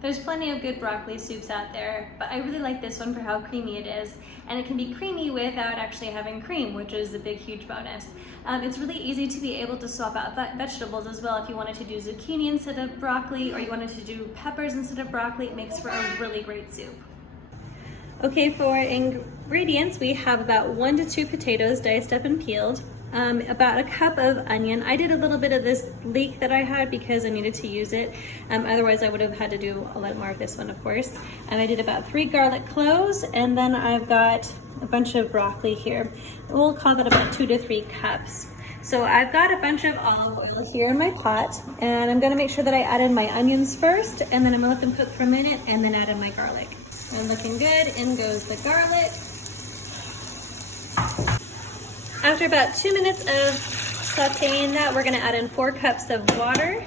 There's plenty of good broccoli soups out there, but I really like this one for how creamy it is. And it can be creamy without actually having cream, which is a big, huge bonus. It's really easy to be able to swap out vegetables as well. If you wanted to do zucchini instead of broccoli, or you wanted to do peppers instead of broccoli, it makes for a really great soup. Okay, for ingredients, we have about 1 to 2 potatoes diced up and peeled, about a cup of onion. I did a little bit of this leek that I had because I needed to use it. Otherwise I would have had to do a lot more of this one, of course. And I did about 3 garlic cloves, and then I've got a bunch of broccoli here. We'll call that about 2 to 3 cups. So I've got a bunch of olive oil here in my pot, and I'm gonna make sure that I add in my onions first, and then I'm gonna let them cook for a minute, and then add in my garlic. And looking good, in goes the garlic. After about 2 minutes of sauteing that, we're gonna add in 4 cups of water.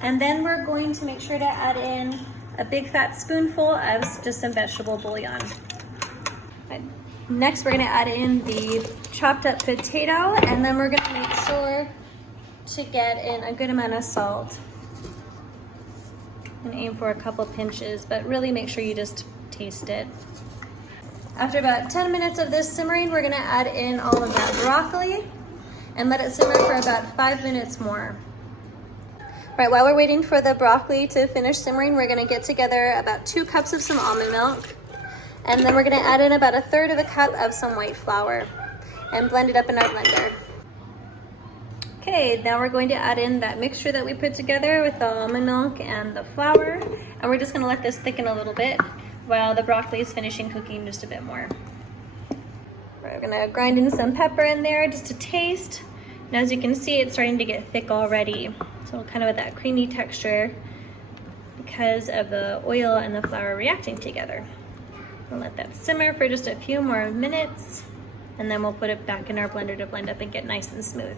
And then we're going to make sure to add in a big fat spoonful of just some vegetable bouillon. Next, we're gonna add in the chopped up potato, and then we're gonna make sure to get in a good amount of salt. And aim for a couple pinches, but really make sure you just taste it. After about 10 minutes of this simmering, we're gonna add in all of that broccoli and let it simmer for about 5 minutes more. Right, while we're waiting for the broccoli to finish simmering, we're gonna get together about 2 cups of some almond milk, and then we're gonna add in about 1/3 cup of some white flour and blend it up in our blender. Okay, now we're going to add in that mixture that we put together with the almond milk and the flour, and we're just gonna let this thicken a little bit while the broccoli is finishing cooking just a bit more. We're gonna grind in some pepper in there just to taste. And as you can see, it's starting to get thick already. So kind of with that creamy texture because of the oil and the flour reacting together. We'll let that simmer for just a few more minutes, and then we'll put it back in our blender to blend up and get nice and smooth.